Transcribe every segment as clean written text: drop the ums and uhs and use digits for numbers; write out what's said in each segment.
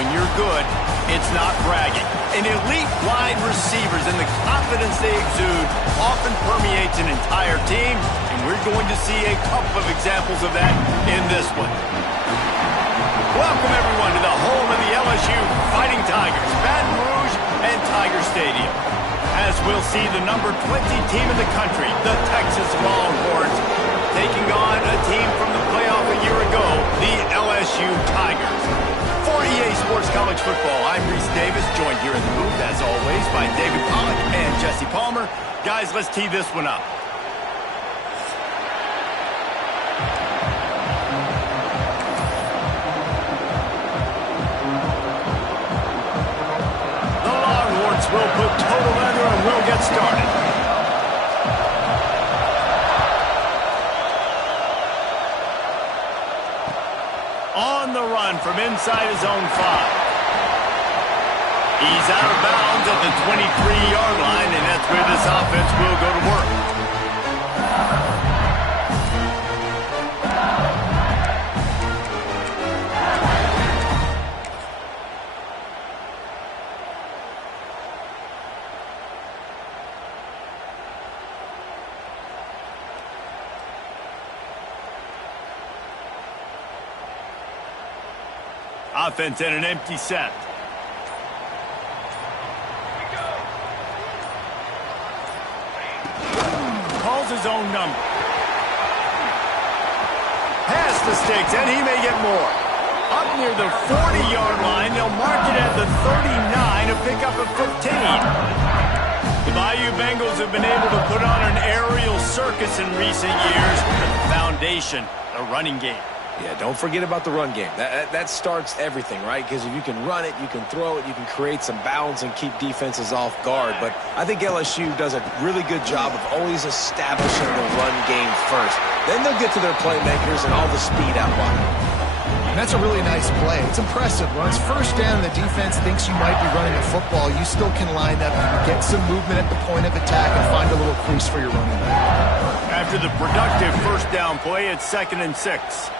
when you're good, it's not bragging. And elite wide receivers and the confidence they exude often permeates an entire team, and we're going to see a couple of examples of that in this one. Welcome, everyone, to the home of the LSU Fighting Tigers, Baton Rouge and Tiger Stadium. As we'll see the number 20 team in the country, the Texas Longhorns, taking on a team from the playoff a year ago, the LSU Tigers. For EA Sports College Football, I'm Reese Davis, joined here in the booth, as always, by David Pollack and Jesse Palmer. Guys, let's tee this one up. The Longhorns will put total leather and we'll get started. On the run from inside his own 5. He's out of bounds at the 23-yard line, and that's where this offense will go to work. Offense in an empty set. Calls his own number. Past the sticks, and he may get more. Up near the 40-yard line, they'll mark it at the 39 to pick up a 15. The Bayou Bengals have been able to put on an aerial circus in recent years. The foundation, the running game. Yeah, don't forget about the run game. That starts everything, right? Because if you can run it, you can throw it, you can create some balance and keep defenses off guard. But I think LSU does a really good job of always establishing the run game first. Then they'll get to their playmakers and all the speed out wide. And that's a really nice play. It's impressive. When it's first down and the defense thinks you might be running the football, you still can line up, get some movement at the point of attack, and find a little crease for your running back. After the productive first down play, it's 2nd and 6.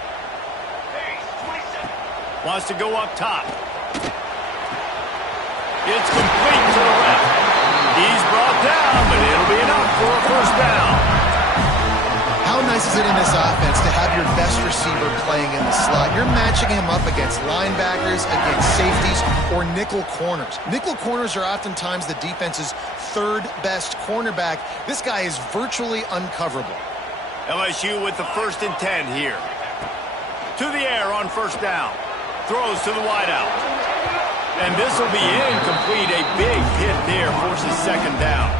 Wants to go up top. It's complete to the left. He's brought down, but it'll be enough for a first down. How nice is it in this offense to have your best receiver playing in the slot? You're matching him up against linebackers, against safeties, or nickel corners. Nickel corners are oftentimes the defense's third best cornerback. This guy is virtually uncoverable. LSU with the 1st and 10 here. To the air on first down. Throws to the wideout. And this will be incomplete. A big hit there forces 2nd down.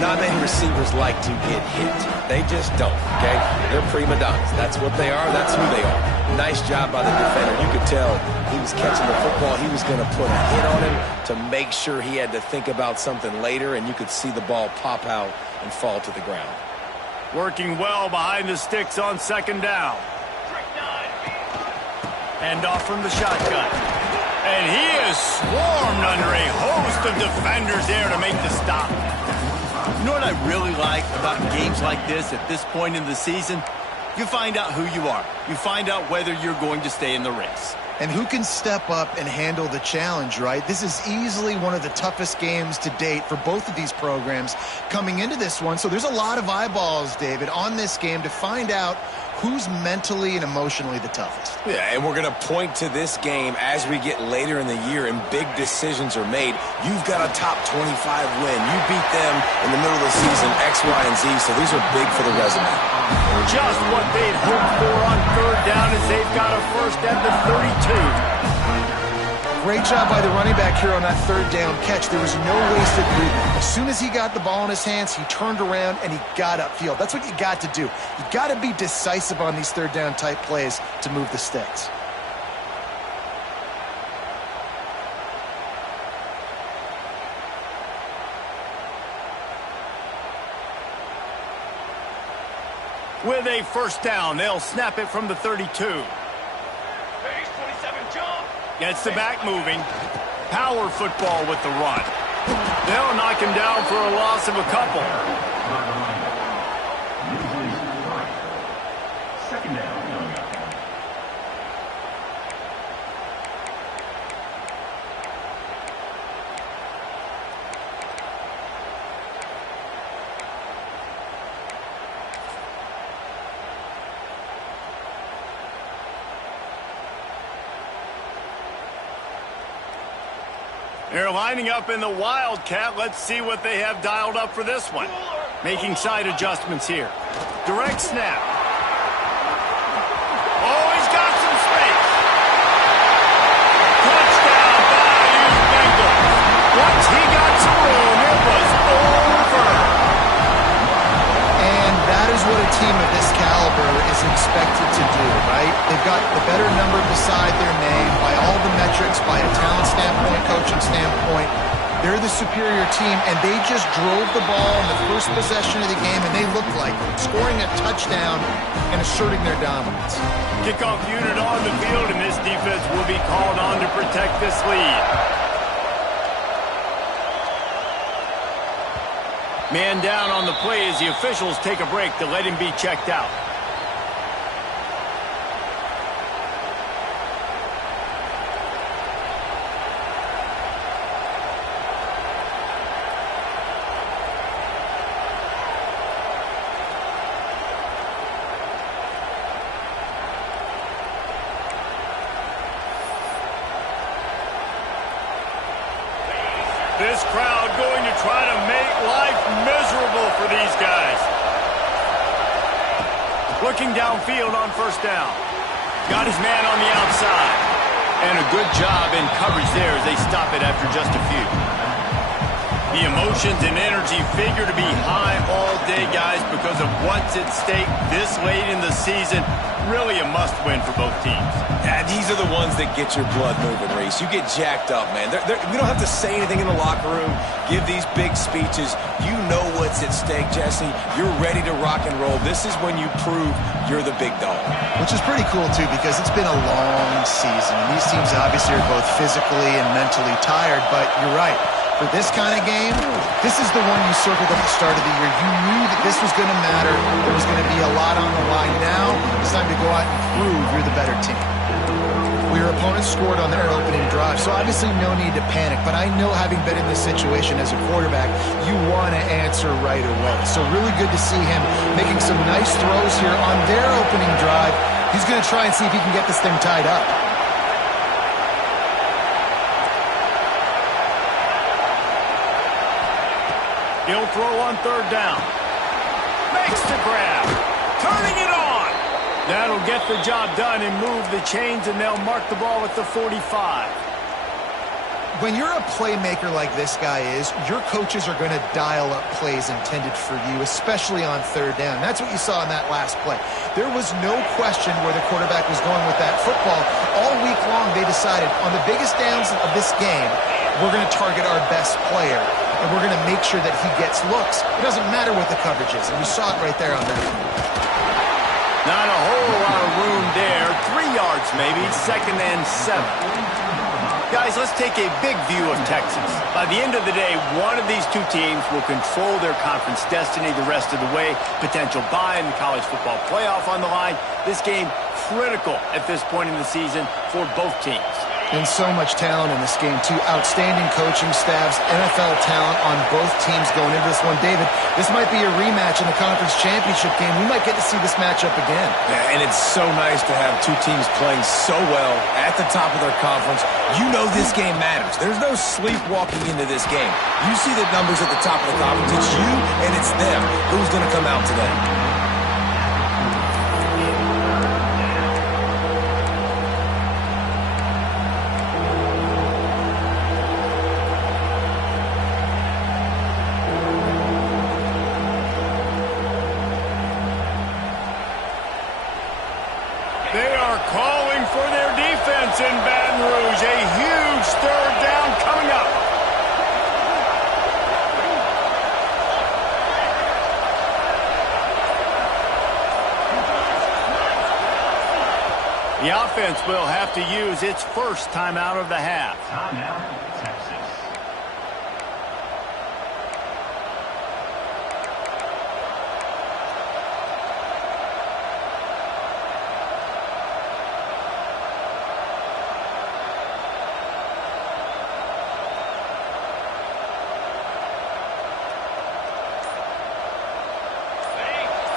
Not many receivers like to get hit. They just don't, okay? They're prima donnas. That's what they are. That's who they are. Nice job by the defender. You could tell he was catching the football. He was going to put a hit on him to make sure he had to think about something later, and you could see the ball pop out and fall to the ground. Working well behind the sticks on 2nd down. And off from the shotgun. And he is swarmed under a host of defenders there to make the stop. You know what I really like about games like this at this point in the season? You find out who you are. You find out whether you're going to stay in the race. And who can step up and handle the challenge, right? This is easily one of the toughest games to date for both of these programs coming into this one. So there's a lot of eyeballs, David, on this game to find out who's mentally and emotionally the toughest. Yeah, and we're going to point to this game as we get later in the year and big decisions are made. You've got a top 25 win. You beat them in the middle of the season, X, Y, and Z, so these are big for the resume. Just what they'd hoped for on 3rd down as they've got a first at the 32. Great job by the running back here on that 3rd down catch. There was no wasted movement. As soon as he got the ball in his hands, he turned around and he got upfield. That's what you got to do. You got to be decisive on these 3rd down type plays to move the sticks. With a first down, they'll snap it from the 32. Gets the back moving. Power football with the run. They'll knock him down for a loss of a couple. They're lining up in the Wildcat. Let's see what they have dialed up for this one. Making side adjustments here. Direct snap. Oh, he's got some space. Touchdown, Bayou Bengals. Once he got some room, it was over. And that is what a team of this caliber is expected to do, right? They've got the better number beside their name by all the metrics, by a talent standpoint, coaching standpoint. They're the superior team, and they just drove the ball in the first possession of the game, and they looked like it, scoring a touchdown and asserting their dominance. Kickoff unit on the field, and this defense will be called on to protect this lead. Man down on the play as the officials take a break to let him be checked out. This crowd going to try to make life miserable for these guys. Looking downfield on first down. Got his man on the outside. And a good job in coverage there as they stop it after just a few. The emotions and energy figure to be high all day, guys, because of what's at stake this late in the season. Really a must-win for both teams. Yeah, these are the ones that get your blood moving, Reese. You get jacked up, man. We don't have to say anything in the locker room, give these big speeches. You know what's at stake, Jesse. You're ready to rock and roll. This is when you prove you're the big dog. Which is pretty cool, too, because it's been a long season. And these teams obviously are both physically and mentally tired, but you're right. For this kind of game, this is the one you circled at the start of the year. You knew that this was going to matter. There was going to be a lot on the line. Now it's time to go out and prove you're the better team. Your opponent scored on their opening drive, so obviously no need to panic. But I know, having been in this situation as a quarterback, you want to answer right away. So really good to see him making some nice throws here on their opening drive. He's going to try and see if he can get this thing tied up. He'll throw on third down. Makes the grab. Turning it on. That'll get the job done and move the chains, and they'll mark the ball at the 45. When you're a playmaker like this guy is, your coaches are going to dial up plays intended for you, especially on third down. That's what you saw in that last play. There was no question where the quarterback was going with that football. All week long, they decided on the biggest downs of this game, we're going to target our best player, and we're going to make sure that he gets looks. It doesn't matter what the coverage is, and you saw it right there on that. Not a whole lot of room there. 3 yards maybe, 2nd and 7. Guys, let's take a big view of Texas. By the end of the day, one of these two teams will control their conference destiny the rest of the way. Potential bye in the college football playoff on the line. This game critical at this point in the season for both teams. And so much talent in this game, too. Outstanding coaching staffs, NFL talent on both teams going into this one. David, this might be a rematch in the conference championship game. We might get to see this matchup again. Yeah, and it's so nice to have two teams playing so well at the top of their conference. You know this game matters. There's no sleepwalking into this game. You see the numbers at the top of the conference. It's you and it's them. Who's going to come out today? They are calling for their defense in Baton Rouge. A huge third down coming up. The offense will have to use its first timeout of the half. Timeout, Texas.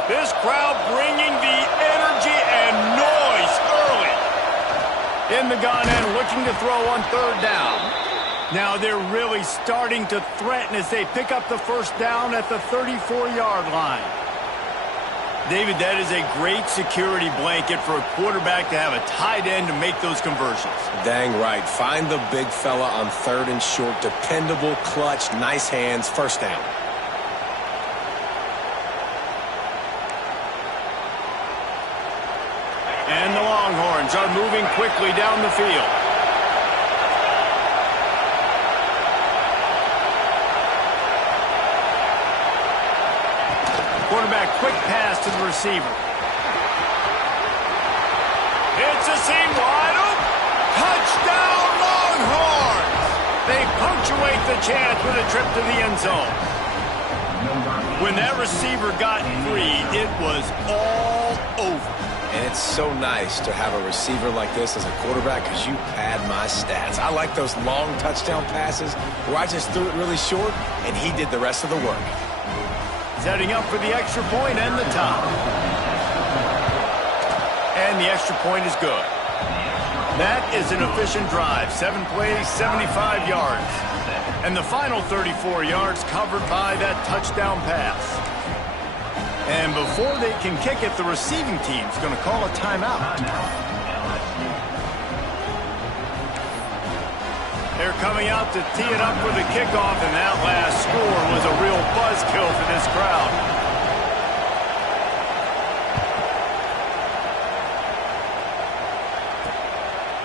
This crowd bringing the energy and noise early. In the gun and looking to throw on third down. Now they're really starting to threaten as they pick up the first down at the 34-yard line. David, that is a great security blanket for a quarterback to have a tight end to make those conversions. Dang right. Find the big fella on 3rd and short. Dependable, clutch, nice hands, first down. And the Longhorns are moving quickly down the field. Quarterback, quick pass to the receiver. It's a seam wide open. Touchdown, Longhorns! They punctuate the chance with a trip to the end zone. When that receiver got free, it was all over. And it's so nice to have a receiver like this as a quarterback because you pad my stats. I like those long touchdown passes where I just threw it really short and he did the rest of the work. Setting up for the extra point and the top. And the extra point is good. That is an efficient drive. 7 plays, 75 yards. And the final 34 yards covered by that touchdown pass. And before they can kick it, the receiving team's going to call a timeout. They're coming out to tee it up for the kickoff, and that last score was a real buzzkill for this crowd.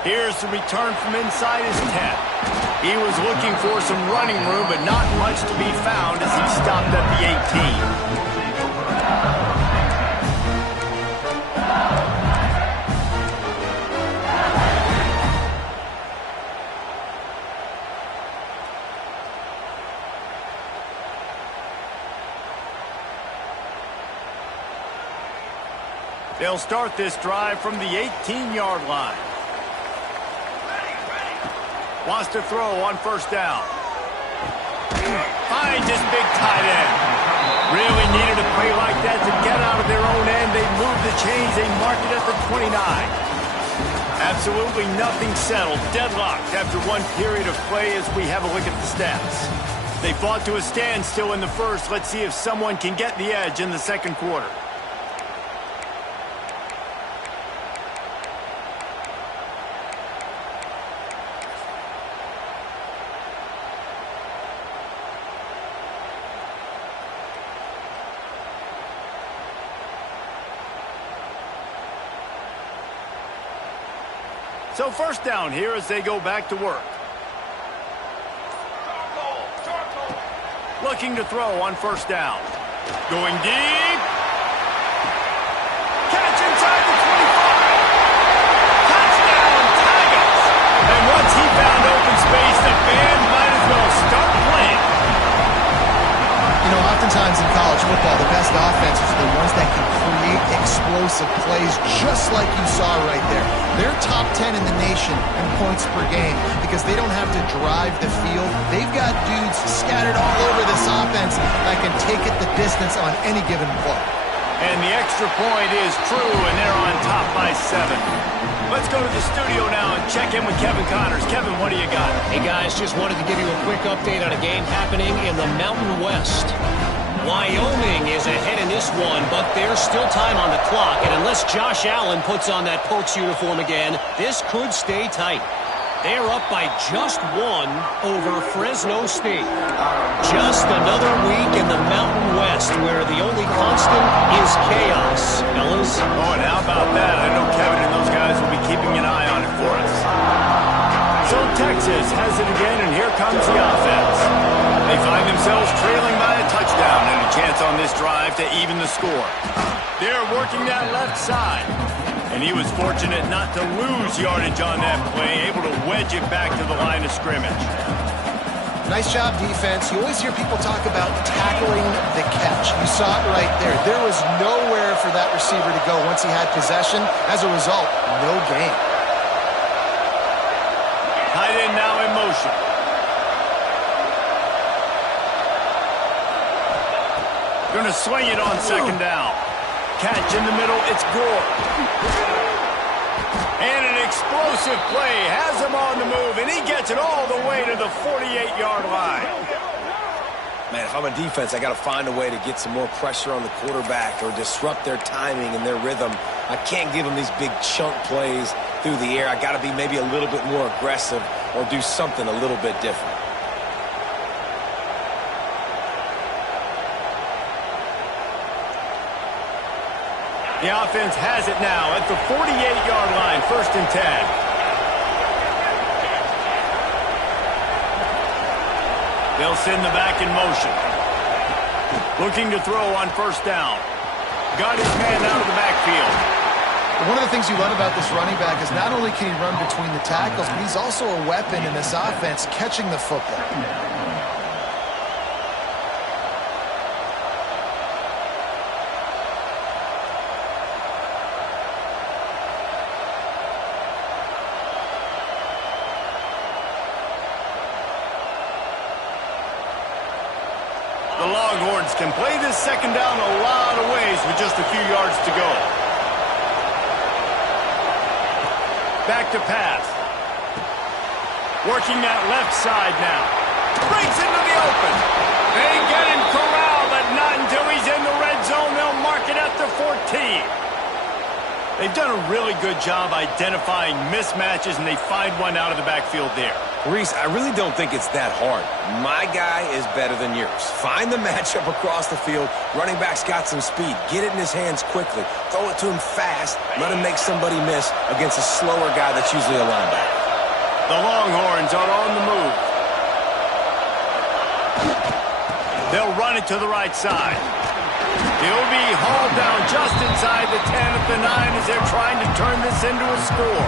Here's the return from inside his 10. He was looking for some running room, but not much to be found as he stopped at the 18. They'll start this drive from the 18-yard line. Wants to throw on first down. Finds his big tight end. Really needed a play like that to get out of their own end. They moved the chains. They marked it at the 29. Absolutely nothing settled. Deadlocked after one period of play as we have a look at the stats. They fought to a standstill in the first. Let's see if someone can get the edge in the second quarter. So first down here as they go back to work. Looking to throw on first down. Going deep. Catch inside the 25. Touchdown, Tigers. And once he found open space, the band might as well start playing. You know, oftentimes in college football, the best offenses are the ones that can create explosive plays just like you saw right there. They're top 10 in the nation in points per game because they don't have to drive the field. They've got dudes scattered all over this offense that can take it the distance on any given play. And the extra point is true, and they're on top by 7. Let's go to the studio now and check in with Kevin Connors. Kevin, what do you got? Hey, guys, just wanted to give you a quick update on a game happening in the Mountain West. Wyoming is ahead in this one, but there's still time on the clock, and unless Josh Allen puts on that Pokes uniform again, this could stay tight. They're up by just 1 over Fresno State. Just another week in the Mountain West where the only constant is chaos, fellas. Oh, and how about that? I know Kevin and those guys will be keeping an eye on it for us. So Texas has it again, and here comes the offense. They find themselves trailing by a touchdown and a chance on this drive to even the score. They're working that left side. And he was fortunate not to lose yardage on that play, able to wedge it back to the line of scrimmage. Nice job, defense. You always hear people talk about tackling the catch. You saw it right there. There was nowhere for that receiver to go once he had possession. As a result, no gain. Tight end now in motion. Going to swing it on second down. Catch in the middle, it's Gore. And an explosive play has him on the move, and he gets gets it all the way to the 48-yard line. Man, if I'm a defense, I got to find a way to get some more pressure on the quarterback or disrupt their timing and their rhythm. I can't give them these big chunk plays through the air. I got to be maybe a little bit more aggressive or do something a little bit different. The offense has it now at the 48-yard line, 1st and 10. They'll send the back in motion. Looking to throw on 1st down. Got his man out of the backfield. One of the things you love about this running back is not only can he run between the tackles, but he's also a weapon in this offense catching the football. The Longhorns can play this 2nd down a lot of ways with just a few yards to go. Back to pass. Working that left side now. Breaks into the open. They get him corralled, but not until he's in the red zone. They'll mark it at the 14. They've done a really good job identifying mismatches, and they find one out of the backfield there. Reese, I really don't think it's that hard. My guy is better than yours. Find the matchup across the field. Running back's got some speed. Get it in his hands quickly. Throw it to him fast. Let him make somebody miss against a slower guy that's usually a linebacker. The Longhorns are on the move. They'll run it to the right side. He'll be hauled down just inside the 10 at the 9 as they're trying to turn this into a score.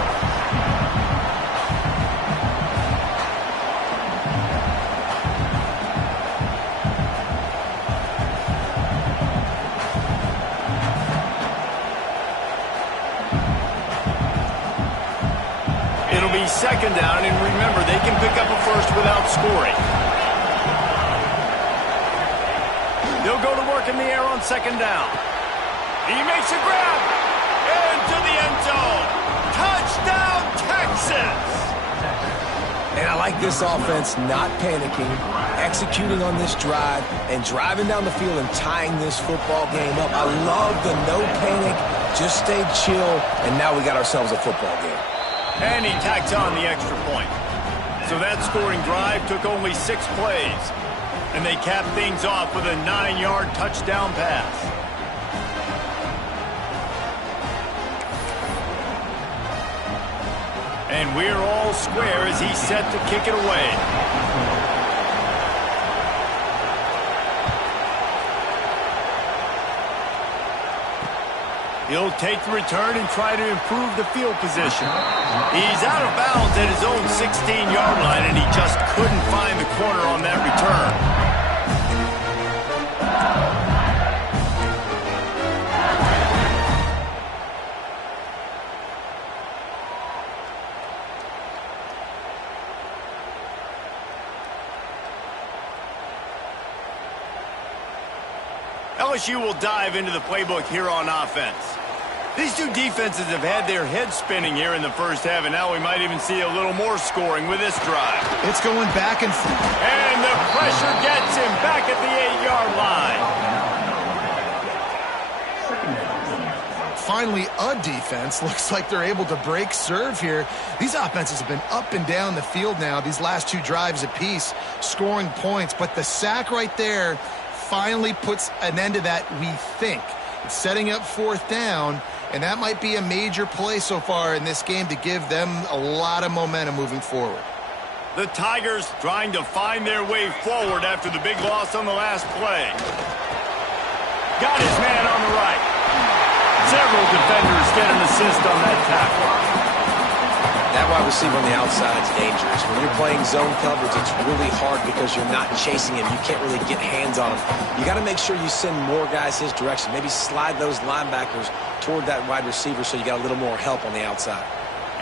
It'll be 2nd down, and remember, they can pick up a first without scoring. They'll go to work in the air on 2nd down. He makes a grab into the end zone. Touchdown, Texas! And I like this offense not panicking, executing on this drive, and driving down the field and tying this football game up. I love the no panic, just stay chill, and now we got ourselves a football game. And he tacks on the extra point. So that scoring drive took only 6 plays. And they capped things off with a 9-yard touchdown pass. And we're all square as he's set to kick it away. He'll take the return and try to improve the field position. He's out of bounds at his own 16-yard line, and he just couldn't find the corner on that return. LSU will dive into the playbook here on offense. These two defenses have had their heads spinning here in the first half, and now we might even see a little more scoring with this drive. It's going back and forth. And the pressure gets him back at the 8-yard line. Finally, a defense looks like they're able to break serve here. These offenses have been up and down the field now, these last 2 drives apiece, scoring points. But the sack right there finally puts an end to that, we think. It's setting up 4th down, and that might be a major play so far in this game to give them a lot of momentum moving forward. The Tigers trying to find their way forward after the big loss on the last play. Got his man on the right. Several defenders get an assist on that tackle. That wide receiver on the outside is dangerous. When you're playing zone coverage, it's really hard because you're not chasing him. You can't really get hands on him. You got to make sure you send more guys his direction. Maybe slide those linebackers toward that wide receiver so you got a little more help on the outside.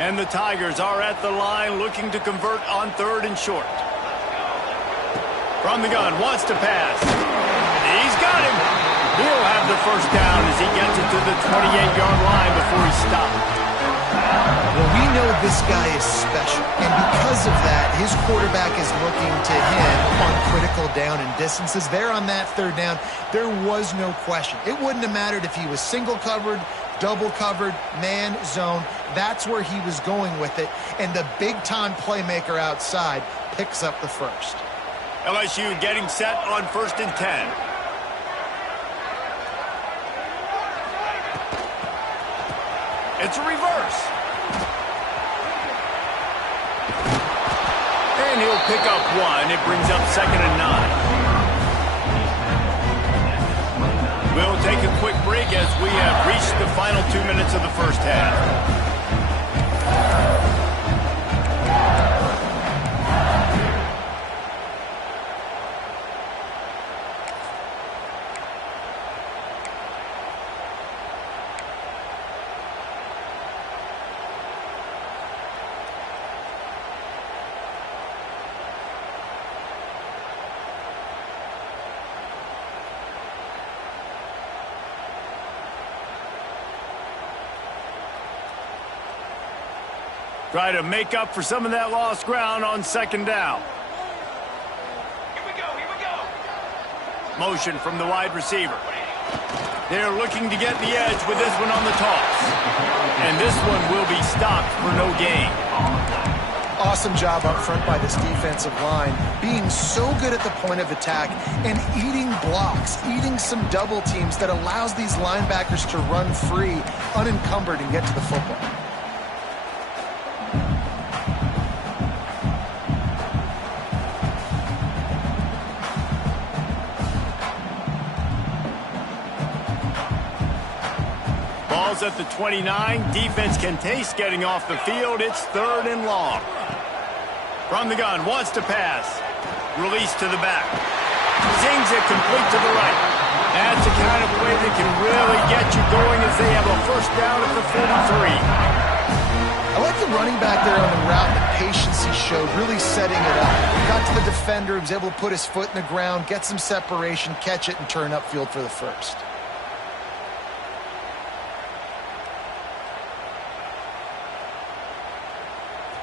And the Tigers are at the line looking to convert on 3rd and short. From the gun, wants to pass. He's got him. He'll have the first down as he gets it to the 28-yard line before he stops. Well, we know this guy is special, and because of that, his quarterback is looking to him on critical down and distances. There on that third down, there was no question. It wouldn't have mattered if he was single covered, double covered, man, zone. That's where he was going with it. And the big-time playmaker outside picks up the first. LSU getting set on 1st and 10. It's a reverse. And he'll pick up one. It brings up 2nd and 9. We'll take a quick break as we have reached the final 2 minutes of the first half. Try to make up for some of that lost ground on 2nd down. Here we go. Motion from the wide receiver. They're looking to get the edge with this one on the toss. And this one will be stopped for no gain. Awesome job up front by this defensive line, being so good at the point of attack and eating blocks, eating some double teams that allows these linebackers to run free, unencumbered, and get to the football. Ball's at the 29. Defense can taste getting off the field. It's 3rd and long. From the gun, wants to pass. Release to the back. Zings it complete to the right. That's the kind of play that can really get you going as they have a 1st down at the 43. I like the running back there on the route, the patience he showed, really setting it up. Got to the defender, he was able to put his foot in the ground, get some separation, catch it, and turn upfield for the first.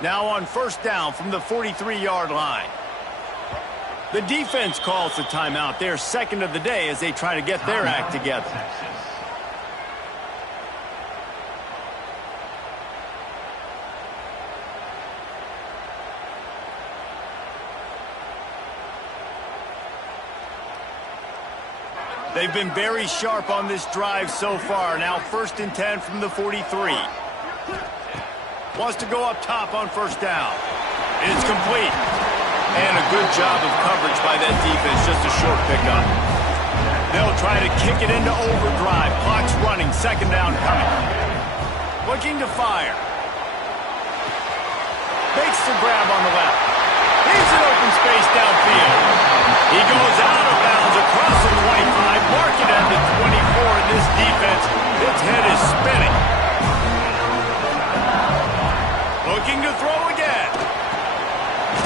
Now on 1st down from the 43-yard line. The defense calls the timeout. Their 2nd of the day as they try to get their act together. They've been very sharp on this drive so far. Now 1st and 10 from the 43. Wants to go up top on 1st down. It's complete. And a good job of coverage by that defense. Just a short pickup. They'll try to kick it into overdrive. Clock's running. 2nd down coming. Looking to fire. Makes the grab on the left. Leaves an open space downfield. He goes out of bounds across the 25. Mark it at the 24 in this defense. Its head is spinning. Looking to throw again.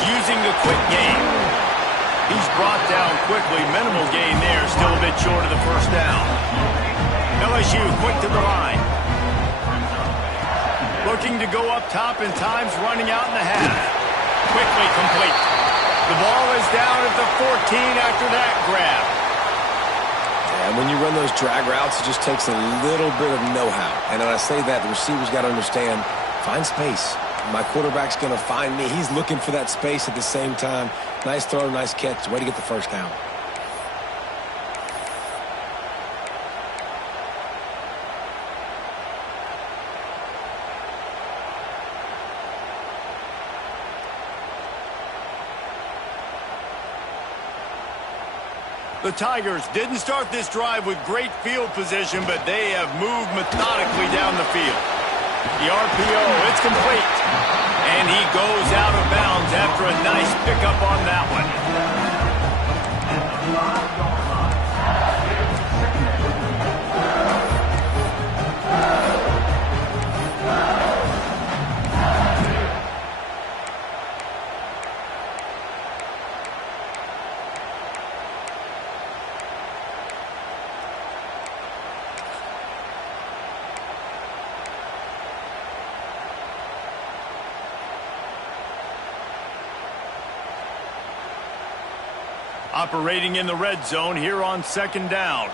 Using the quick game. He's brought down quickly. Minimal gain there. Still a bit short of the 1st down. LSU quick to the line. Looking to go up top and time's running out in the half. Quickly complete. The ball is down at the 14 after that grab. And when you run those drag routes, it just takes a little bit of know-how. And when I say that, the receiver's got to understand, find space. My quarterback's going to find me. He's looking for that space at the same time. Nice throw, nice catch. Way to get the 1st down. The Tigers didn't start this drive with great field position, but they have moved methodically down the field. The RPO, it's complete. And he goes out of bounds after a nice pickup on that one. Operating in the red zone here on second down.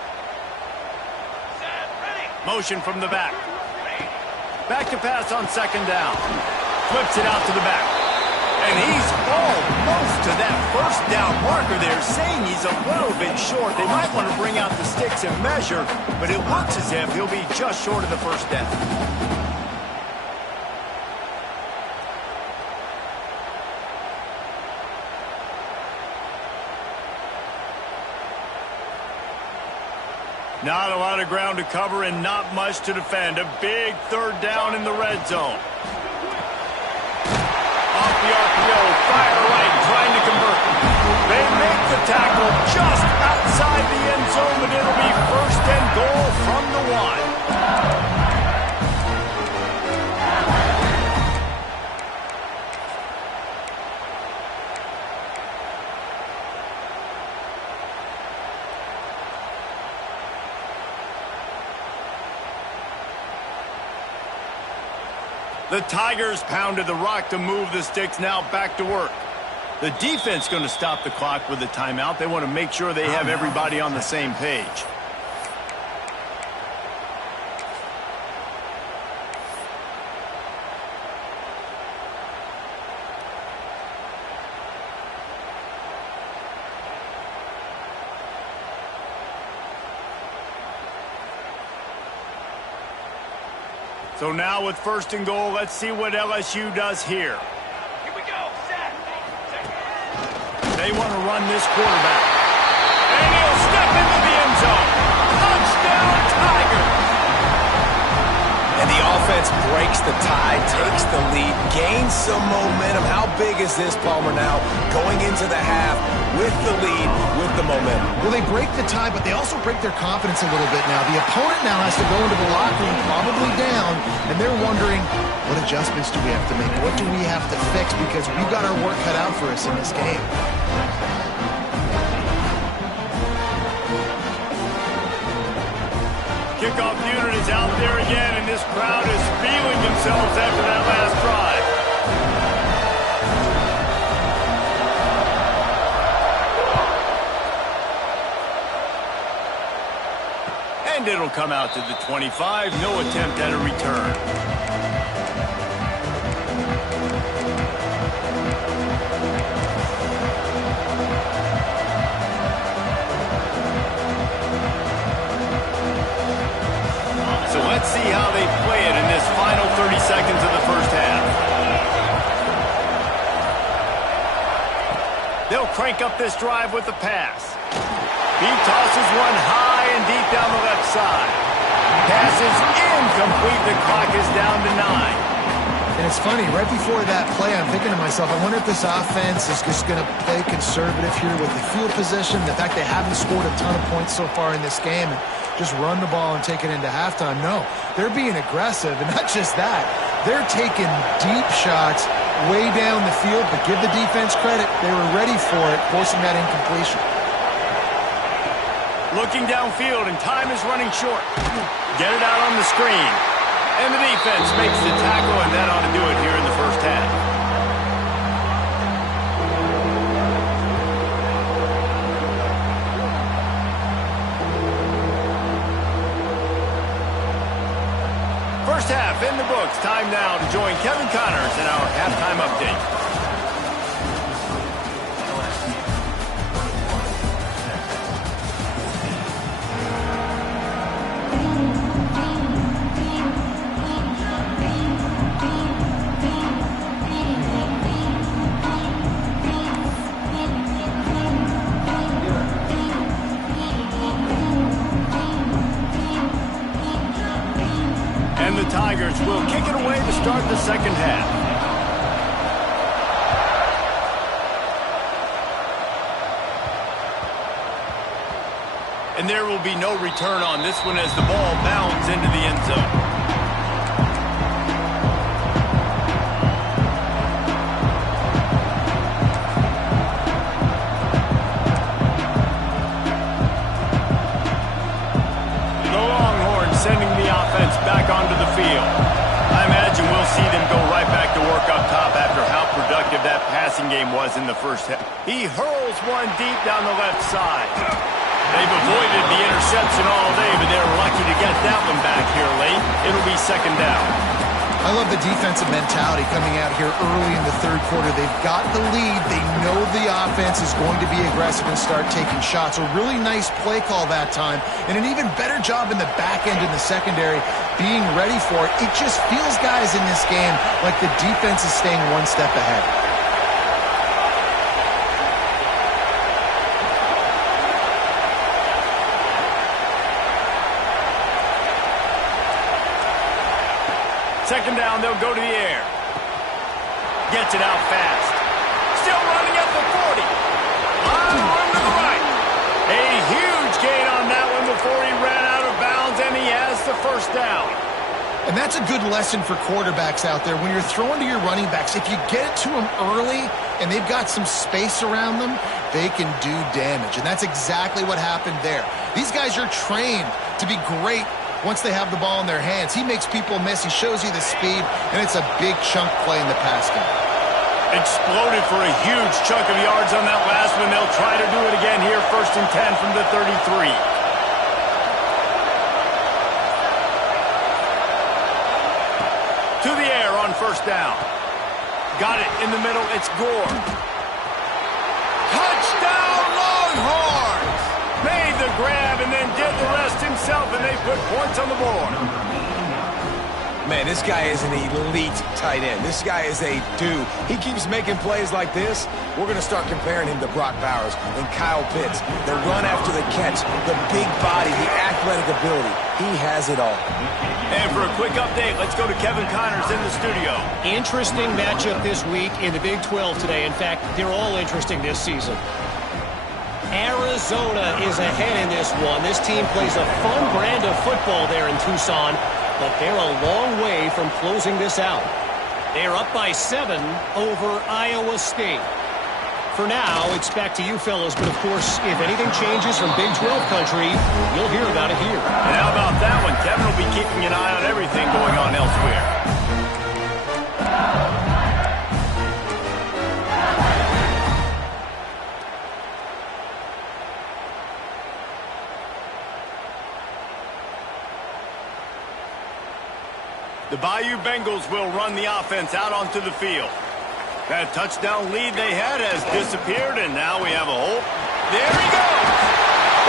Set, ready. Motion from the back. Back to pass on second down. Flips it out to the back. And he's almost to that first down marker there, saying he's a little bit short. They might want to bring out the sticks and measure, but it looks as if he'll be just short of the first down. Not a lot of ground to cover and not much to defend. A big third down in the red zone. Off the RPO, fire right, trying to convert. They make the tackle just outside the end zone, but it'll be first and goal from the 1. The Tigers pounded the rock to move the sticks, now back to work. The defense going to stop the clock with a timeout. They want to make sure they have everybody on the same page. So now with first and goal, let's see what LSU does here. Here we go. Set. They want to run this quarterback. And he'll step into the end zone. Touchdown, Tigers! And the offense breaks the tie, takes the lead, gains some momentum. How big is this, Palmer, now going into the half with the lead, with the momentum? Well, they break the tie, but they also break their confidence a little bit now. The opponent now has to go into the locker room, probably down, and they're wondering, what adjustments do we have to make? What do we have to fix? Because we've got our work cut out for us in this game. Kickoff unit is out there again, and this crowd is feeling themselves after that last drive. And it'll come out to the 25. No attempt at a return. So let's see how they play it in this final 30 seconds of the first half. They'll crank up this drive with the pass. He tosses one high and deep down the left side. Pass is incomplete. The clock is down to 9. And it's funny, right before that play, I'm thinking to myself, I wonder if this offense is just going to play conservative here with the field position, the fact they haven't scored a ton of points so far in this game, and just run the ball and take it into halftime. No, they're being aggressive, and not just that. They're taking deep shots way down the field, but give the defense credit. They were ready for it, forcing that incompletion. Looking downfield, and time is running short. Get it out on the screen. And the defense makes the tackle, and that ought to do it here in the first half. First half in the books. Time now to join Kevin Connors in our halftime update. And the Tigers will kick it away to start the second half. And there will be no return on this one as the ball bounds into the end zone. Sending the offense back onto the field. I imagine we'll see them go right back to work up top after how productive that passing passing game was in the first half. He hurls one deep down the left side. They've avoided the interception all day, but they're lucky to get that one back here late. It'll be second down. I love the defensive mentality coming out here early in the third quarter. They've got the lead. They know the offense is going to be aggressive and start taking shots. A really nice play call that time, and an even better job in the back end in the secondary being ready for it. It just feels, guys, in this game like the defense is staying one step ahead. Second down, they'll go to the air. Gets it out fast. Still running at the 40. On run to the right. A huge gain on that one before he ran out of bounds, and he has the first down. And that's a good lesson for quarterbacks out there. When you're throwing to your running backs, if you get it to them early and they've got some space around them, they can do damage. And that's exactly what happened there. These guys are trained to be great once they have the ball in their hands. He makes people miss. He shows you the speed, and it's a big chunk play in the pass game. Exploded for a huge chunk of yards on that last one. They'll try to do it again here, 1st and 10 from the 33. To the air on first down. Got it in the middle. It's Gore. Touchdown, Longhorns! Made the grab and then did the rest himself, and they put points on the board. Man, this guy is an elite tight end. This guy is a dude. He keeps making plays like this. We're going to start comparing him to Brock Bowers and Kyle Pitts. The run after the catch, the big body, the athletic ability. He has it all. And for a quick update, let's go to Kevin Connors in the studio. Interesting matchup this week in the Big 12 today. In fact, they're all interesting this season. Arizona is ahead in this one. This team plays a fun brand of football there in Tucson, but they're a long way from closing this out. They're up by 7 over Iowa State. For now, it's back to you fellas, but of course, if anything changes from Big 12 country, you'll hear about it here. And how about that one? Kevin will be keeping an eye on everything going on elsewhere. The Bayou Bengals will run the offense out onto the field. That touchdown lead they had has disappeared, and now we have a hole. There he goes!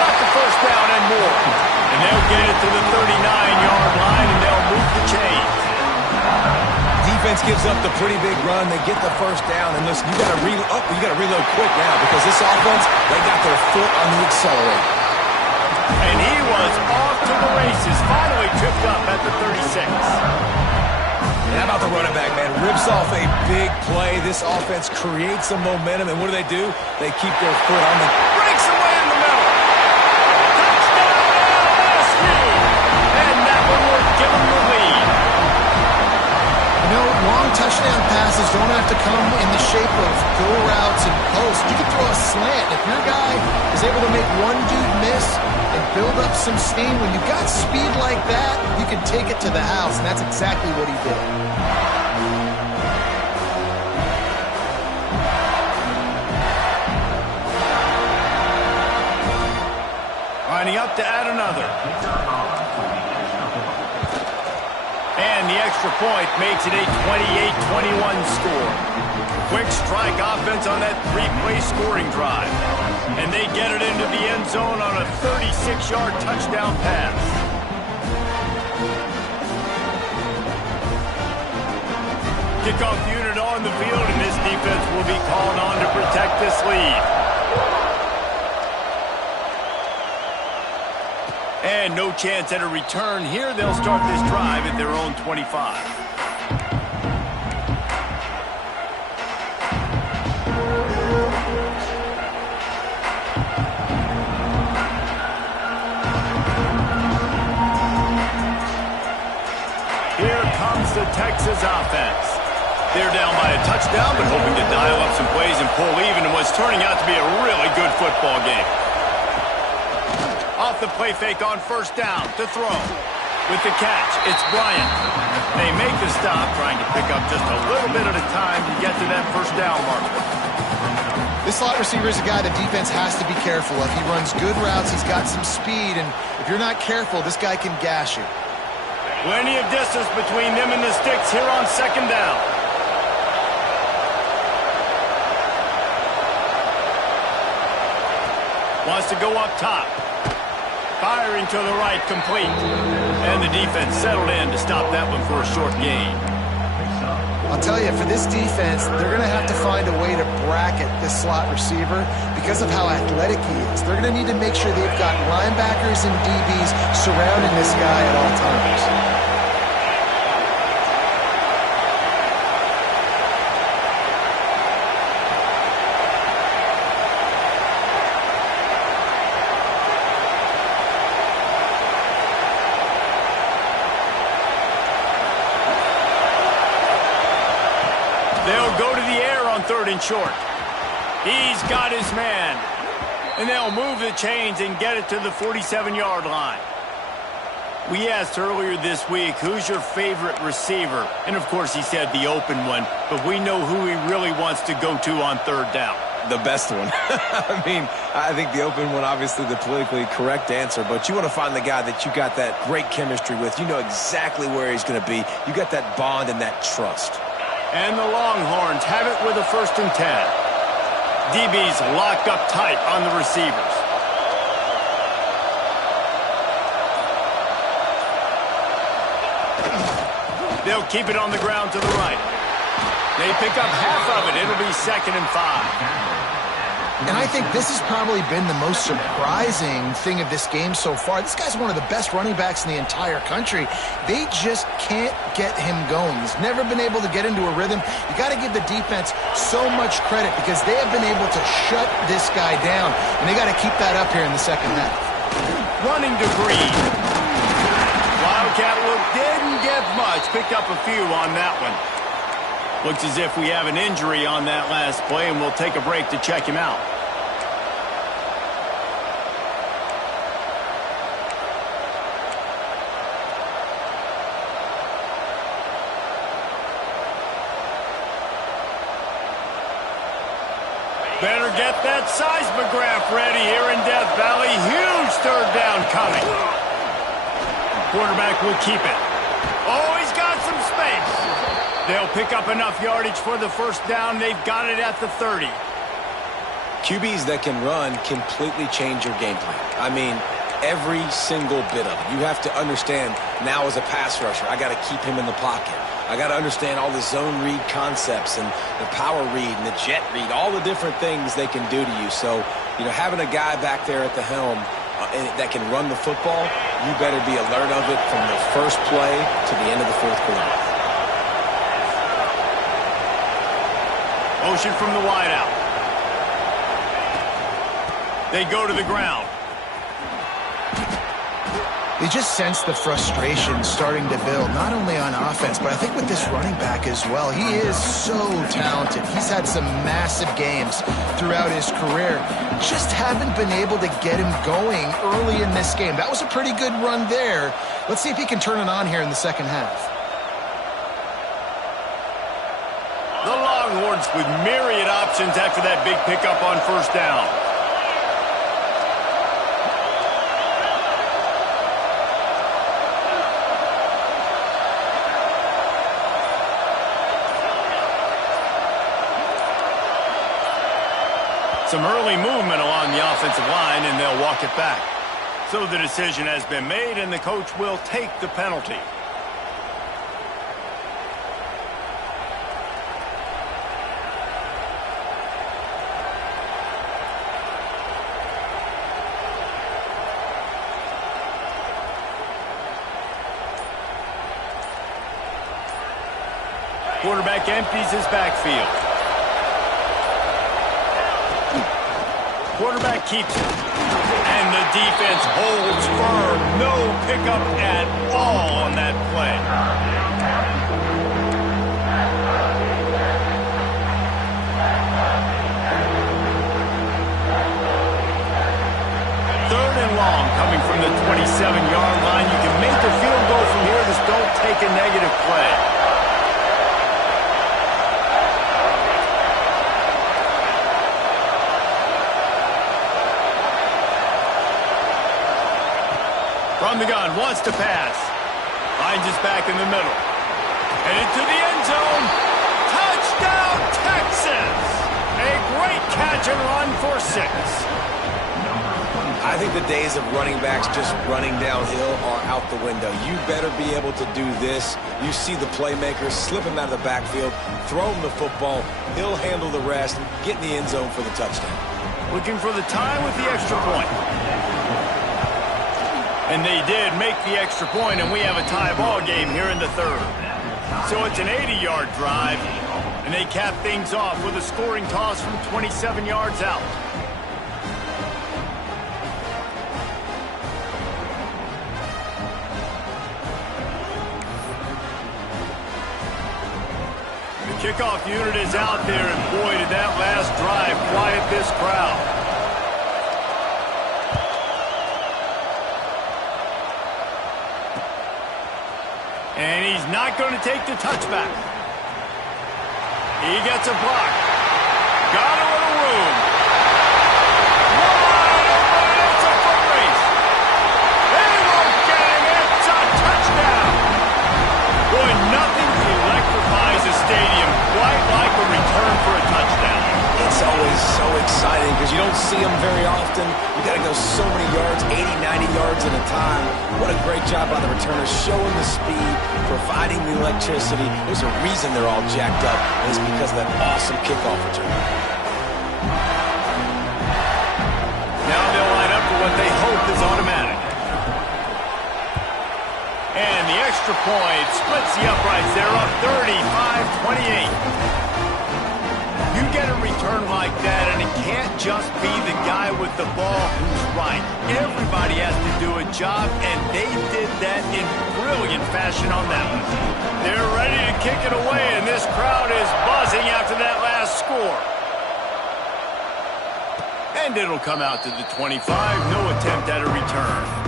Got the first down and more. And they'll get it to the 39-yard line, and they'll move the chains. Defense gives up the pretty big run. They get the first down, and listen, you got to reload quick now because this offense, they got their foot on the accelerator. And he was off to the races, finally tripped up at the 36. And how about the running back, man? Rips off a big play. This offense creates some momentum, and what do? They keep their foot on the... Breaks away in the middle. Touchdown, LSU! And that one will give them the lead. You know, long touchdown passes don't have to come in the shape of go routes and posts. You can throw a slant. If your guy is able to make one dude miss and build up some steam, when you've got speed like that, you can take it to the house, and that's exactly what he did. Lining up to add another. And the extra point makes it a 28-21 score. Quick strike offense on that 3-play scoring drive. And they get it into the end zone on a 36-yard touchdown pass. Kickoff unit on the field, and this defense will be called on to protect this lead. And no chance at a return here. They'll start this drive at their own 25. Here comes the Texas offense. They're down by a touchdown, but hoping to dial up some plays and pull even in what's turning out to be a really good football game. Off the play fake on first down to throw. With the catch, it's Bryant. They make the stop, trying to pick up just a little bit at a time to get to that first down marker. This slot receiver is a guy the defense has to be careful of. He runs good routes, he's got some speed, and if you're not careful, this guy can gash you. Plenty of distance between them and the sticks here on second down. Wants to go up top. Firing to the right, complete. And the defense settled in to stop that one for a short gain. I'll tell you, for this defense, they're going to have to find a way to bracket this slot receiver because of how athletic he is. They're going to need to make sure they've got linebackers and DBs surrounding this guy at all times. They'll go to the air on 3rd and short. He's got his man. And they'll move the chains and get it to the 47-yard line. We asked earlier this week, who's your favorite receiver? And, of course, he said the open one. But we know who he really wants to go to on 3rd down. The best one. I mean, I think the open one, obviously the politically correct answer, but you want to find the guy that you got that great chemistry with. You know exactly where he's going to be. You got that bond and that trust. And the Longhorns have it with a 1st and 10. DB's locked up tight on the receivers. They'll keep it on the ground to the right. They pick up half of it. It'll be 2nd and 5. And I think this has probably been the most surprising thing of this game so far. This guy's one of the best running backs in the entire country. They just can't get him going. He's never been able to get into a rhythm. You got to give the defense so much credit because they have been able to shut this guy down, and they got to keep that up here in the second half. Running to Green. Wildcat look didn't get much. Picked up a few on that one. Looks as if we have an injury on that last play, and we'll take a break to check him out. Better get that seismograph ready here in Death Valley. Huge 3rd down coming. Quarterback will keep it. Oh, he's got some space. They'll pick up enough yardage for the 1st down. They've got it at the 30. QBs that can run completely change your game plan. I mean, every single bit of it. You have to understand now as a pass rusher, I got to keep him in the pocket. I got to understand all the zone read concepts and the power read and the jet read, all the different things they can do to you. So, you know, having a guy back there at the helm that can run the football, you better be alert of it from the first play to the end of the 4th quarter. Motion from the wideout. They go to the ground. You just sense the frustration starting to build, not only on offense, but I think with this running back as well. He is so talented. He's had some massive games throughout his career. Just haven't been able to get him going early in this game. That was a pretty good run there. Let's see if he can turn it on here in the second half. The Longhorns with myriad options after that big pickup on 1st down. Some early movement along the offensive line, and they'll walk it back. So the decision has been made, and the coach will take the penalty. Quarterback empties his backfield. Quarterback keeps it. And the defense holds firm. No pickup at all on that play. Third and long coming from the 27-yard line. You can make a field goal from here. Just don't take a negative play. From the gun, wants to pass. Finds his back in the middle. Headed to the end zone. Touchdown, Texas! A great catch and run for 6. I think the days of running backs just running downhill are out the window. You better be able to do this. You see the playmakers slip him out of the backfield, throw him the football, he'll handle the rest, get in the end zone for the touchdown. Looking for the time with the extra point. And they did make the extra point, and we have a tie ball game here in the 3rd. So it's an 80-yard drive, and they cap things off with a scoring toss from 27 yards out. Kickoff unit is out there, and boy, did that last drive quiet this crowd. And he's not going to take the touchback. He gets a block. Got a little room. Wide open, it's a foot race. They won't get him. It's a touchdown. Boy, nothing electrifies a stadium quite like a return for a touchdown. It's always so exciting because you don't see them very often. You got to go so many yards, 80, 90 yards at a time. What a great job by the returners, showing the speed, providing the electricity. There's a reason they're all jacked up, and it's because of that awesome kickoff return. Now they'll line up for what they hope is automatic. And the extra point splits the uprights. They're up 35-28. You get a return like that, and it can't just be the guy with the ball who's right. Everybody has to do a job, and they did that in brilliant fashion on that one. They're ready to kick it away, and this crowd is buzzing after that last score. And it'll come out to the 25. No attempt at a return.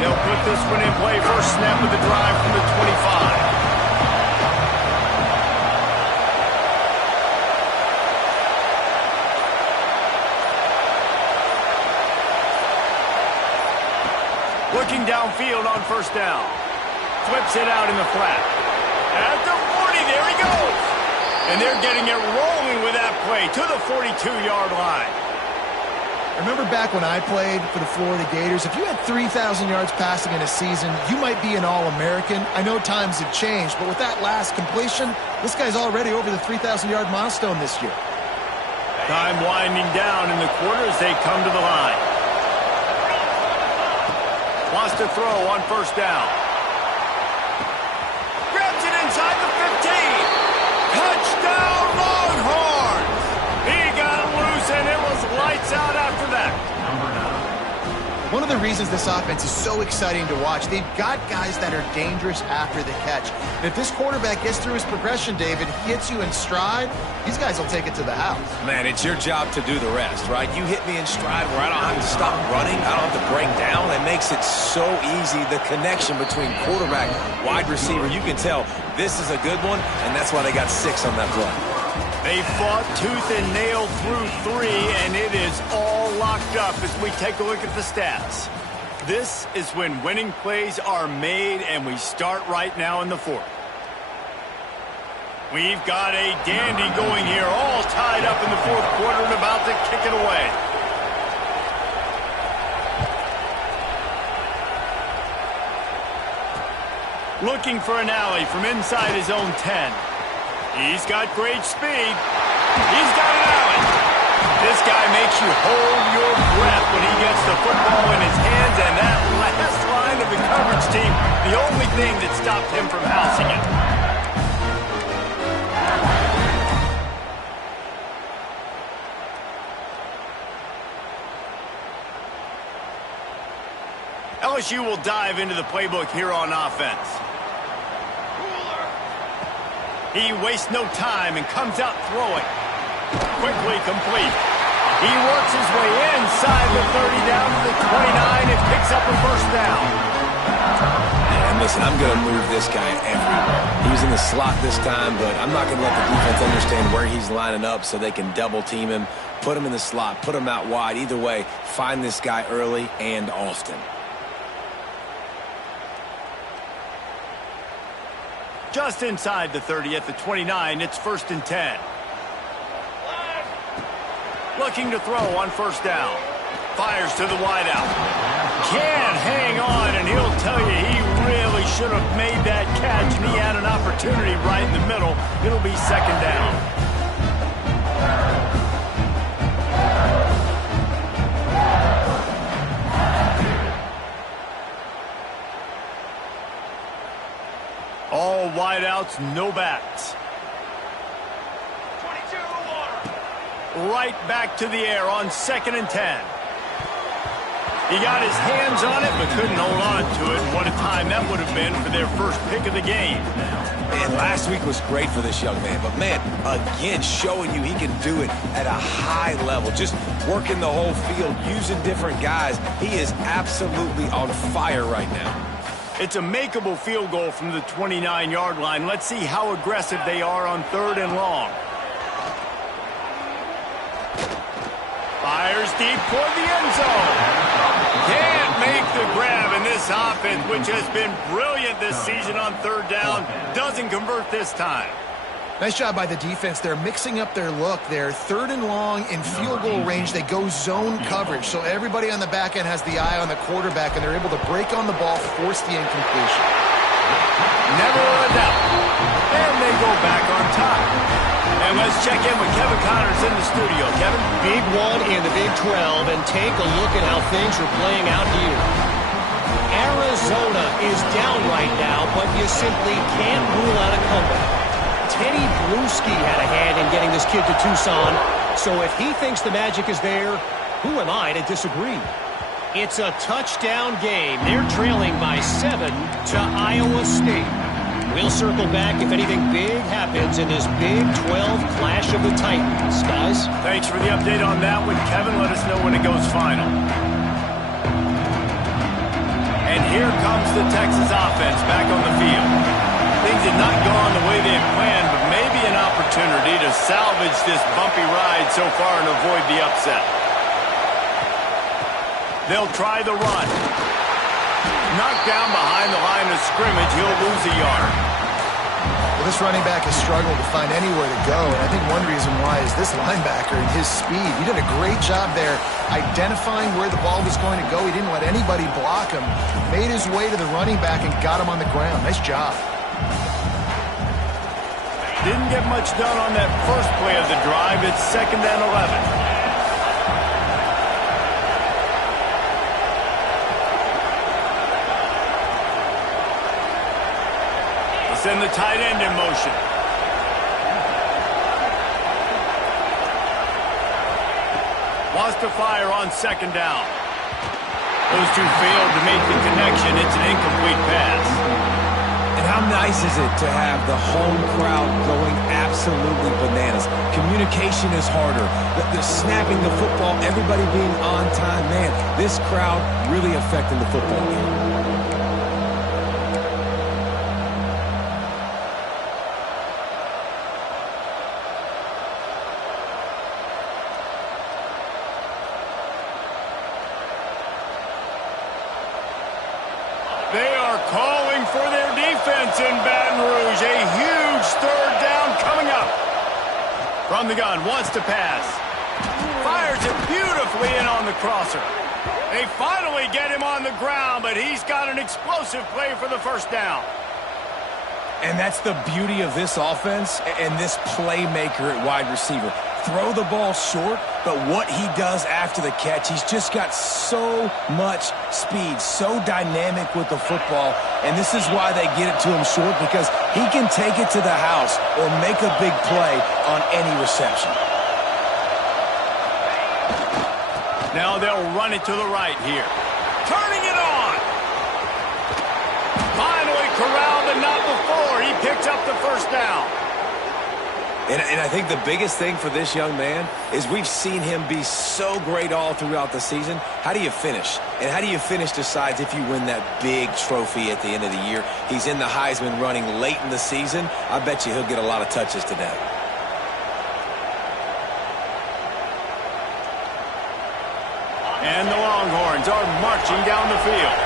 They'll put this one in play. First snap of the drive from the 25. Looking downfield on first down. Flips it out in the flat. At the 40, there he goes. And they're getting it rolling with that play to the 42-yard line. Remember back when I played for the Florida Gators, if you had 3,000 yards passing in a season, you might be an All-American. I know times have changed, but with that last completion, this guy's already over the 3,000-yard milestone this year. Time winding down in the quarter as they come to the line. Wants to throw on first down. Grabs it inside the 15. Touchdown, Longhorns! He got loose, and it was lights out after that. One of the reasons this offense is so exciting to watch, they've got guys that are dangerous after the catch. And if this quarterback gets through his progression, David, he hits you in stride, these guys will take it to the house. Man, it's your job to do the rest, right? You hit me in stride where I don't have to stop running. I don't have to break down. It makes it so easy. The connection between quarterback, wide receiver, you can tell this is a good one, and that's why they got 6 on that play. They fought tooth and nail through 3, and it is all locked up as we take a look at the stats. This is when winning plays are made, and we start right now in the 4th. We've got a dandy going here, all tied up in the 4th quarter and about to kick it away. Looking for an alley from inside his own 10. He's got great speed. He's got an alley. This guy makes you hold your breath when he gets the football in his hands, and that last line of the coverage team, the only thing that stopped him from housing it. LSU will dive into the playbook here on offense. He wastes no time and comes out throwing. Quickly complete. He works his way inside the 30 down to the 29 and picks up a first down. And listen, I'm going to move this guy everywhere. He was in the slot this time, but I'm not going to let the defense understand where he's lining up so they can double team him, put him in the slot, put him out wide. Either way, find this guy early and often. Just inside the 30 at the 29, it's 1st and 10. Looking to throw on 1st down. Fires to the wideout. Can't hang on, and he'll tell you he really should have made that catch, and he had an opportunity right in the middle. It'll be 2nd down. All wideouts, no backs. 22 in the water. Right back to the air on 2nd and 10. He got his hands on it, but couldn't hold on to it. And what a time that would have been for their first pick of the game. Man, last week was great for this young man. But, man, again, showing you he can do it at a high level. Just working the whole field, using different guys. He is absolutely on fire right now. It's a makeable field goal from the 29-yard line. Let's see how aggressive they are on 3rd and long. Fires deep toward the end zone. Can't make the grab, in this offense, which has been brilliant this season on 3rd down, doesn't convert this time. Nice job by the defense. They're mixing up their look. They're 3rd and long in field goal range. They go zone coverage, so everybody on the back end has the eye on the quarterback, and they're able to break on the ball, force the incompletion. Never a doubt. And they go back on top. And let's check in with Kevin Connors in the studio. Kevin? Big one in the Big 12, and take a look at how things are playing out here. Arizona is down right now, but you simply can't rule out a comeback. Teddy Bruschi had a hand in getting this kid to Tucson, so if he thinks the magic is there, who am I to disagree? It's a touchdown game. They're trailing by 7 to Iowa State. We'll circle back if anything big happens in this Big 12 clash of the Titans. Guys? Thanks for the update on that one, Kevin. Let us know when it goes final. And here comes the Texas offense back on the field. Things had not gone the way they had planned, but maybe an opportunity to salvage this bumpy ride so far and avoid the upset. They'll try the run. Knocked down behind the line of scrimmage, he'll lose a yard. Well, this running back has struggled to find anywhere to go, and I think one reason why is this linebacker and his speed. He did a great job there identifying where the ball was going to go. He didn't let anybody block him. Made his way to the running back and got him on the ground. Nice job. Didn't get much done on that first play of the drive. It's 2nd and 11. Send the tight end in motion. Wants to fire on 2nd down. Those two failed to make the connection. It's an incomplete pass. And how nice is it to have the home crowd going absolutely bananas? Communication is harder. The snapping the football, everybody being on time. Man, this crowd really affecting the football game. They are calling for their defense in Baton Rouge. A huge 3rd down coming up. From the gun, wants to pass. Fires it beautifully in on the crosser. They finally get him on the ground, but he's got an explosive play for the 1st down. And that's the beauty of this offense and this playmaker at wide receiver. Throw the ball short, but what he does after the catch, he's just got so much speed, so dynamic with the football, and this is why they get it to him short, because he can take it to the house or make a big play on any reception. Now they'll run it to the right here. Turning it on. Finally corralled, but not before. He picks up the 1st down. And I think the biggest thing for this young man is we've seen him be so great all throughout the season. How do you finish? And how do you finish decides if you win that big trophy at the end of the year. He's in the Heisman running late in the season. I bet you he'll get a lot of touches today. And the Longhorns are marching down the field.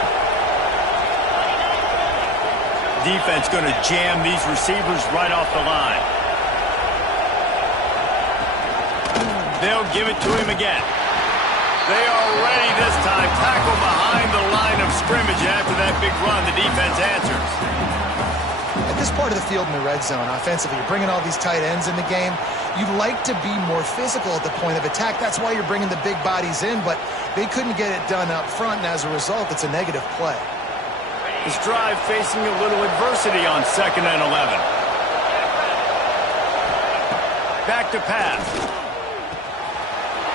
Defense going to jam these receivers right off the line. They'll give it to him again. They are ready this time. Tackle behind the line of scrimmage. And after that big run, the defense answers. At this part of the field in the red zone, offensively, you're bringing all these tight ends in the game. You'd like to be more physical at the point of attack. That's why you're bringing the big bodies in, but they couldn't get it done up front, and as a result, it's a negative play. This drive facing a little adversity on 2nd and 11. Back to pass.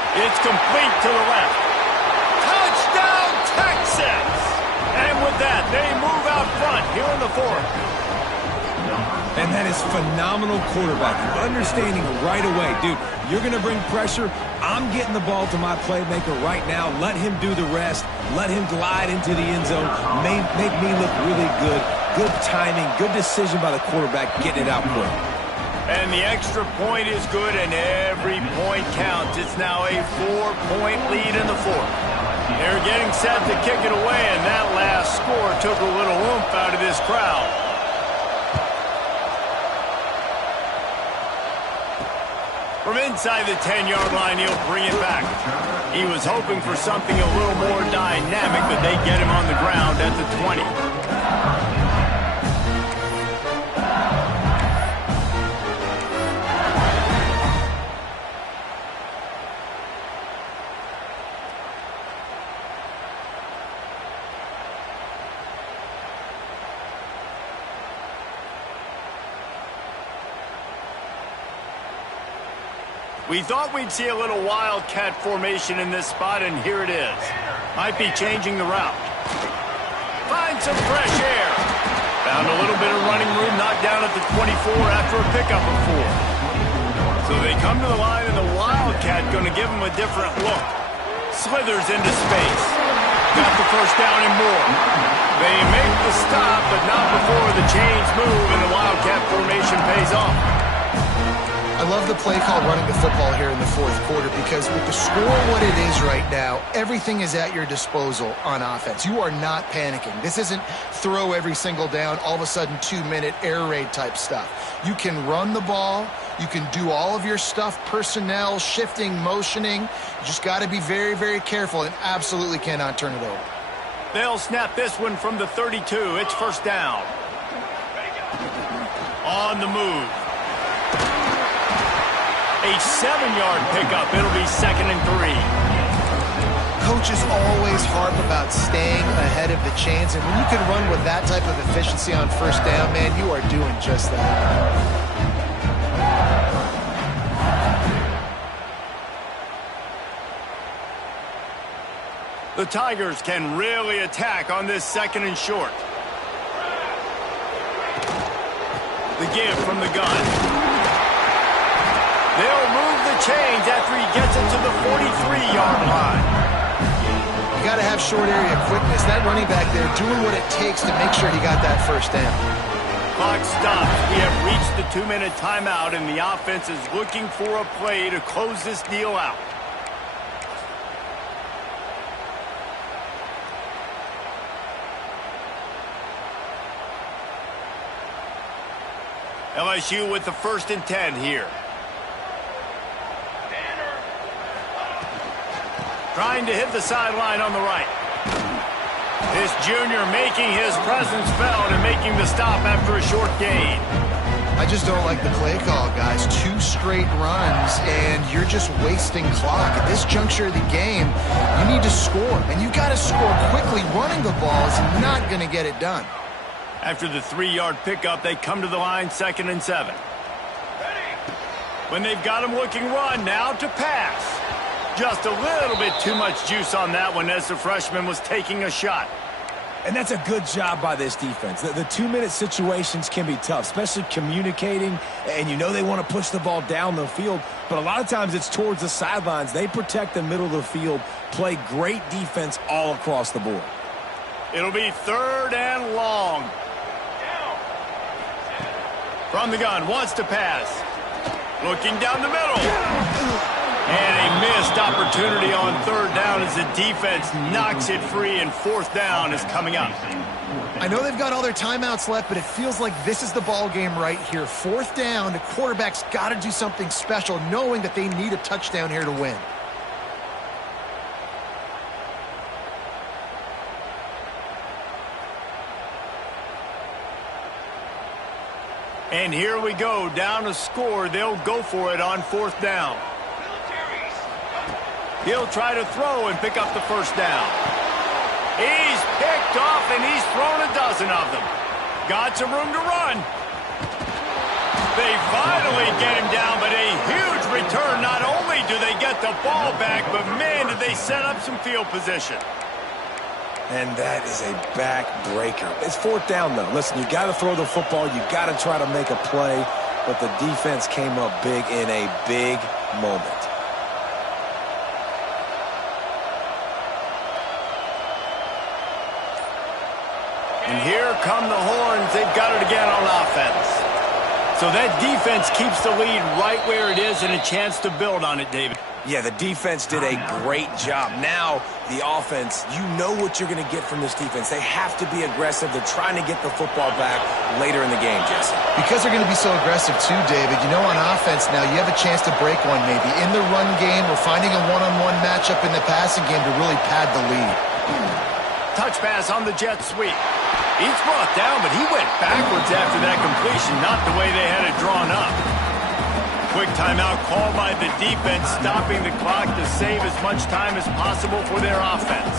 It's complete to the left. Touchdown, Texans! And with that, they move out front here in the 4th. And that is phenomenal quarterbacking. Understanding right away. Dude, you're going to bring pressure. I'm getting the ball to my playmaker right now. Let him do the rest. Let him glide into the end zone. Make me look really good. Good timing. Good decision by the quarterback getting it out quick. And the extra point is good, and every point counts. It's now a 4-point lead in the 4th. They're getting set to kick it away, and that last score took a little oomph out of this crowd. From inside the 10-yard line, he'll bring it back. He was hoping for something a little more dynamic, but they get him on the ground at the 20. We thought we'd see a little wildcat formation in this spot, and here it is. Might be changing the route. Find some fresh air. Found a little bit of running room, knocked down at the 24 after a pickup of 4. So they come to the line, and the wildcat going to give them a different look. Slithers into space. Got the first down and more. They make the stop, but not before the chains move, and the wildcat formation pays off. I love the play call running the football here in the 4th quarter because with the score what it is right now, everything is at your disposal on offense. You are not panicking. This isn't throw every single down, all of a sudden 2-minute air raid type stuff. You can run the ball. You can do all of your stuff, personnel, shifting, motioning. You just got to be very, very careful and absolutely cannot turn it over. They'll snap this one from the 32. It's first down. On the move. A 7-yard pickup. It'll be 2nd and 3. Coaches always harp about staying ahead of the chains, and when you can run with that type of efficiency on first down, man, you are doing just that. The Tigers can really attack on this 2nd and short. The give from the gun. They'll move the chains after he gets it to the 43-yard line. You got to have short area quickness. That running back there doing what it takes to make sure he got that first down. Clock stops. We have reached the 2-minute timeout, and the offense is looking for a play to close this deal out. LSU with the 1st and 10 here. Trying to hit the sideline on the right. This junior making his presence felt and making the stop after a short gain. I just don't like the play call, guys. 2 straight runs, and you're just wasting clock. At this juncture of the game, you need to score, and you got to score quickly. Running the ball is not going to get it done. After the 3-yard pickup, they come to the line 2nd and 7. When they've got him looking run, now to pass. Just a little bit too much juice on that one as the freshman was taking a shot. And that's a good job by this defense. The 2-minute situations can be tough, especially communicating, and you know they want to push the ball down the field, but a lot of times it's towards the sidelines. They protect the middle of the field, play great defense all across the board. It'll be 3rd and long. From the gun, wants to pass. Looking down the middle. And a missed opportunity on 3rd down as the defense knocks it free, and 4th down is coming up. I know they've got all their timeouts left, but it feels like this is the ball game right here. 4th down, the quarterback's got to do something special, knowing that they need a touchdown here to win. And here we go, down to score. They'll go for it on 4th down. He'll try to throw and pick up the 1st down. He's picked off, and he's thrown a dozen of them. Got some room to run. They finally get him down, but a huge return. Not only do they get the ball back, but, man, did they set up some field position. And that is a backbreaker. It's 4th down, though. Listen, you got to throw the football. You got to try to make a play, but the defense came up big in a big moment. And here come the horns. They've got it again on offense. So that defense keeps the lead right where it is and a chance to build on it, David. Yeah, the defense did a great job. Now, the offense, you know what you're going to get from this defense. They have to be aggressive. They're trying to get the football back later in the game, Jesse. Because they're going to be so aggressive too, David, you know, on offense now, you have a chance to break one maybe. In the run game, we're finding a one-on-one matchup in the passing game to really pad the lead. Touch pass on the jet sweep. He's brought down, but he went backwards after that completion, not the way they had it drawn up. Quick timeout called by the defense, stopping the clock to save as much time as possible for their offense.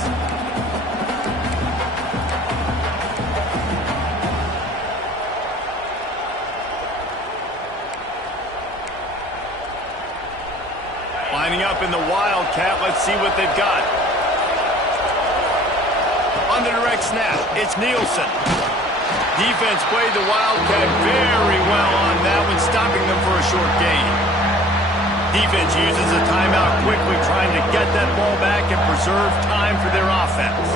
Lining up in the Wildcat, let's see what they've got. On the direct snap, it's Nielsen. Defense played the Wildcat very well on that one, stopping them for a short gain. Defense uses a timeout quickly, trying to get that ball back and preserve time for their offense.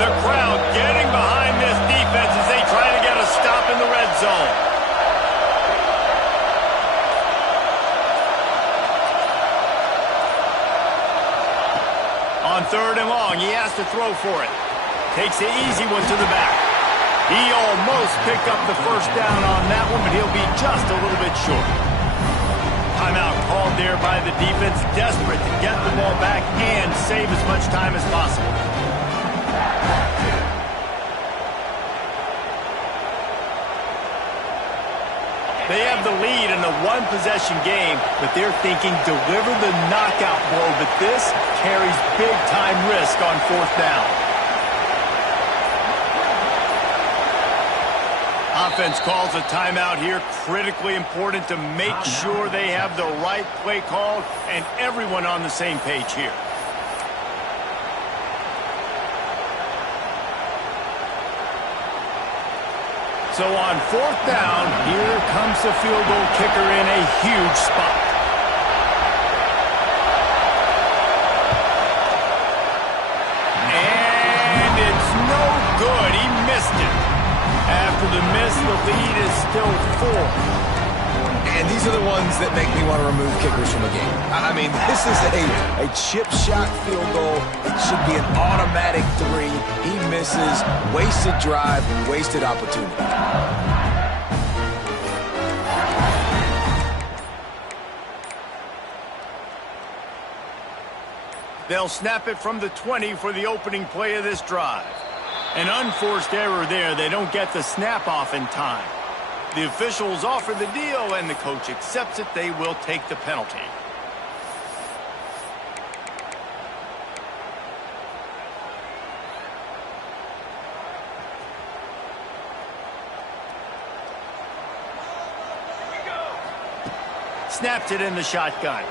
The crowd getting behind this defense as they try to get a stop in the red zone. On 3rd and long, he has to throw for it. Takes the easy one to the back. He almost picked up the 1st down on that one, but he'll be just a little bit short. Timeout called there by the defense, desperate to get the ball back and save as much time as possible. They have the lead in the one-possession game, but they're thinking deliver the knockout blow, but this carries big-time risk on 4th down. Offense calls a timeout here, critically important to make sure they have the right play call and everyone on the same page here. So on 4th down, here comes the field goal kicker in a huge spot. And it's no good. He missed it. After the miss, the lead is still 4. And these are the ones that make me want to remove kickers from a game. I mean, this is a chip shot field goal. It should be an automatic 3. He misses. Wasted drive, wasted opportunity. They'll snap it from the 20 for the opening play of this drive. An unforced error there. They don't get the snap off in time. The officials offer the deal, and the coach accepts it. They will take the penalty. Snapped it in the shotgun.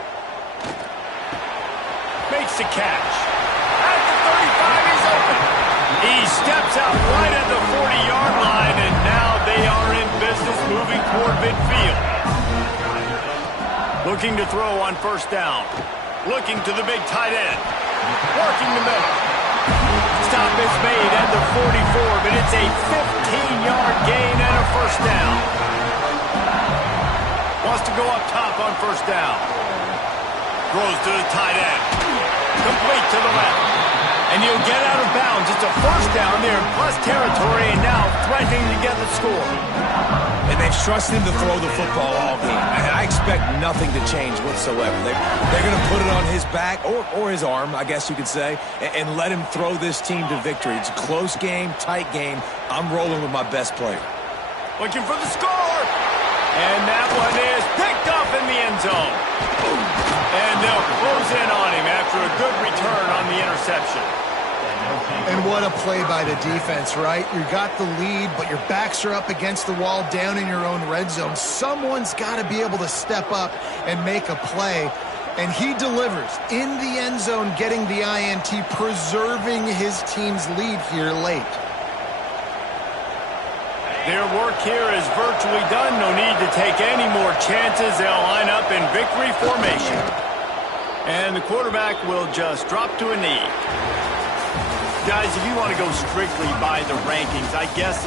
makes the catch. At the 35, he's open. He steps out right at the 40-yard line, and now they are in business moving toward midfield. Looking to throw on first down. Looking to the big tight end. Working the middle. Stop is made at the 44, but it's a 15-yard gain and a first down. Wants to go up top on first down. Throws to the tight end. Complete to the left. And he'll get out of bounds. It's a first down there in plus territory, and now threatening to get the score. And they've trusted him to throw the football all game. And I expect nothing to change whatsoever. They're going to put it on his back, or his arm, I guess you could say, and let him throw this team to victory. It's a close game, tight game. I'm rolling with my best player. Looking for the score. And that one is picked off in the end zone. And they'll close in on him after a good return on the interception. And what a play by the defense, right? You got the lead, but your backs are up against the wall down in your own red zone. Someone's got to be able to step up and make a play. And he delivers in the end zone, getting the INT, preserving his team's lead here late. Their work here is virtually done. No need to take any more chances. They'll line up in victory formation. And the quarterback will just drop to a knee. Guys, if you want to go strictly by the rankings, I guess